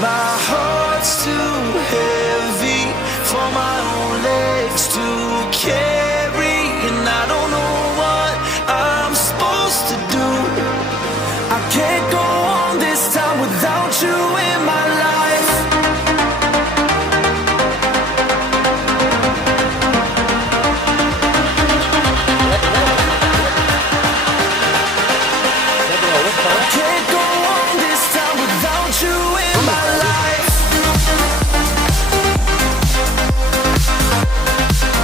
My heart's too heavy for my own legs to carry.